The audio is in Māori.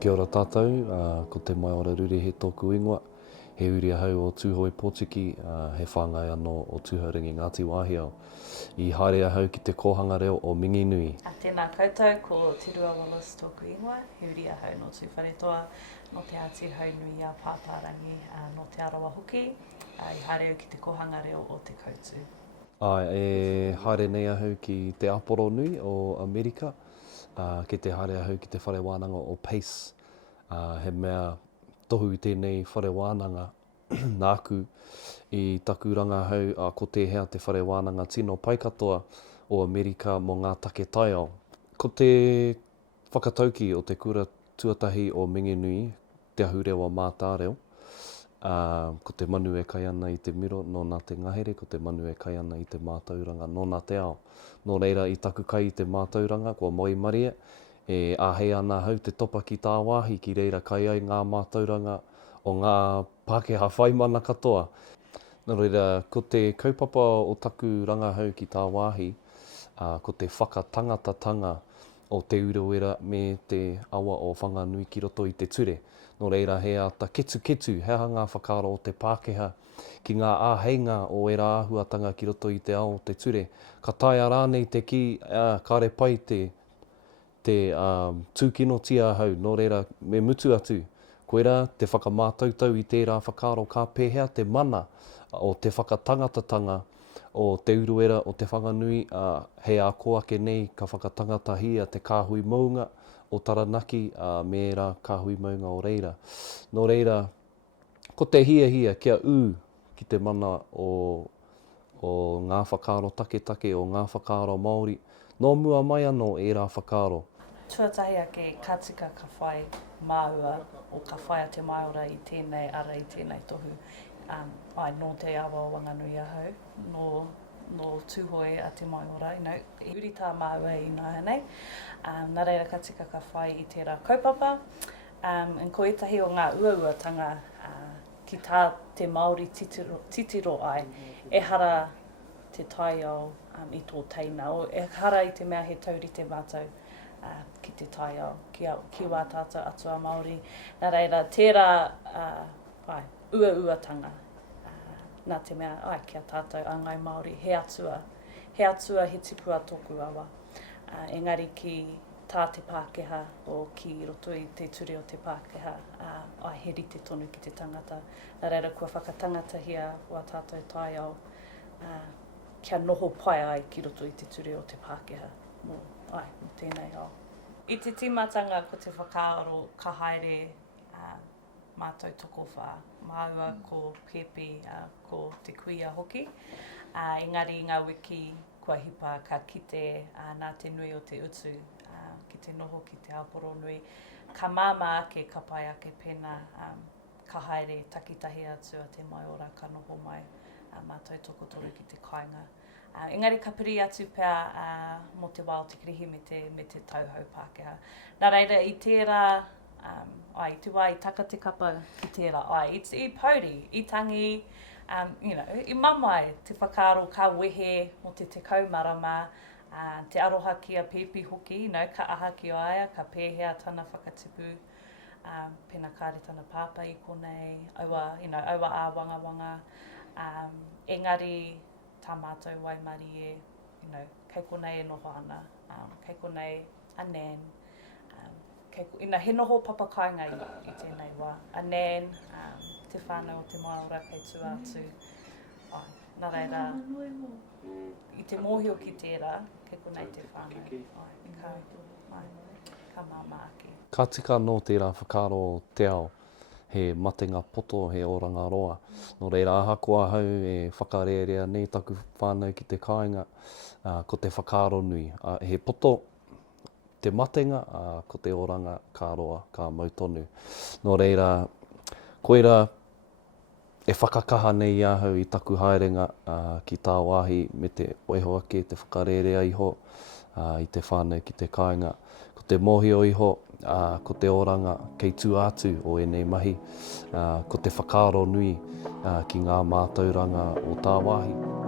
Kia ora tātou, ko Te Maiora Ruruhe tōku ingoa. He uri ahau o tūhoi Pōtiki, he whāngai anō o tūhauringi Ngāti Wāhiao. I haere ahau ki te kōhanga reo o Minginui. Tēnā koutou, ko Te Rua Wallace tōku ingoa. He uri ahau no tū wharetoa, no te āti haunui a Pātārangi, no te arawa hoki. I haere au ki te kōhanga reo o te koutu. E haere nei ahau ki te āporo nui o Amerika. Ke te haere ahau ki te whare wānanga o Pace. He mea tohu i tēnei whare wānanga nāku i taku ranga hau ko te hea te whare wānanga tino pai katoa o Amerika mō ngā Te Taiao. Ko te whakatauki o te kura tuatahi o Minginui, te ahurewa Mātāreo. Ko te manu e kai ana i te miro no nā te ngahere, ko te manu e kai ana i te Mātauranga no nā te ao. Nō reira i taku kai i te Mātauranga, kua Moi Maria, e āhei ana hau te topa ki tā wāhi ki reira kai ai ngā Mātauranga o ngā Pākehā whaimana katoa. Nō reira, ko te kaupapa o taku ranga hau ki tā wāhi, ko te whakatangatatanga o te uruwera me te awa o whanganui ki roto i te ture. Nō reira, he ata ketu, hea ngā whakaaro o te Pākehā ki ngā āheinga o e rāhuatanga ki roto i te ao o te ture. Ka taia rānei te ki, kare pai te tūkinotia hau. Nō reira, me mutu atu. Koera, te whakamātautau i tērā whakaaro ka pēhea te mana o te whakatangatatanga o te uruwera o te whanganui. Hei a koake nei ka whakatangatahia te kāhui maunga o Taranaki me rā kāhui maunga o reira. Nō reira, ko te hia kia ki te mana o ngā whakaaro take, o ngā whakaaro Māori. Nō mua mai anō e rā whakaaro. Tuatahi ake ka tika ka whai māua o ka whai a Te Maiora i tēnei ara i tēnei tohu. Nō te awa o Wanganui ahau, no tūhoi a Te Maiora, i uri tā māua i nā Anei. Nā reira ka tika ka whai i tērā kaupapa. Ko etahi o ngā uauatanga ki tā te Māori titiro ai, e hara Te Taiao i tō teina, o e hara i te mea he taurite mātou ki Te Taiao, ki wā tātou atua Māori. Nā reira, tērā uauatanga. Nā te mea, kia tātou āngai Māori, he atua he tipua tōku awa. Engari ki tā te Pākehā o ki roto i te ture o te Pākehā, he rite tonu ki te tangata. Nā reira, kua whakatangatahia wā tātou Taiao, kia noho pai ai ki roto i te ture o te Pākehā. Mō tēnei ao. I te tīmatanga ko te whakaaro ka haere mātou toko whā, māua ko pepe, ko te kuia hoki. Engari ngā wiki kua hipa ka kite nā te nui o te utu, ki te noho ki te āporo nui. Ka māma ake, ka pai ake pēnā, ka haere takitahi atu a Te Maiora ka noho mai, mātou toko toru ki te kāinga. Engari ka piri atu pēr mo te wā o te kirihi me te tauhou Pākehā. Nā reira, i tērā, i te wā i taka te kapa ki tērā, i pauri, i tangi, i mamai te whakaaro ka wehe mo te kaumarama, te aroha ki a pepi hoki, ka aha ki o aia, ka pēhea tana whakatipu, pēnā kāre tana pāpa i konei, aua ā wanga. Engari, tā mātou waimari kei konei e noho ana, kei konei Anei, he noho papakainga i tēnei wā. Anei, te whānau o Te Maiora kei tū atu. Nā reira, i te mōhio ki tērā, kei konei te whānau. Ka māma ake. Ka tika nō tērā whakaaro te ao. He matenga poto, he oranga roa. Nō reira, ahakoa hau e whakarearea nei taku whānau ki te kāinga, ko te whakaaro nui. He poto, te matenga, ko te oranga ka roa, ka mautonu. Nō reira, koera e whakakaha nei ahau i taku haerenga ki tā wāhi me te oiho ake, te whakarearea iho, i te whānau ki te kāinga. Ko te mōhio iho, ko te oranga kei tū atu o enei mahi, ko te whakaaro nui ki ngā Mātauranga o tā wāhi.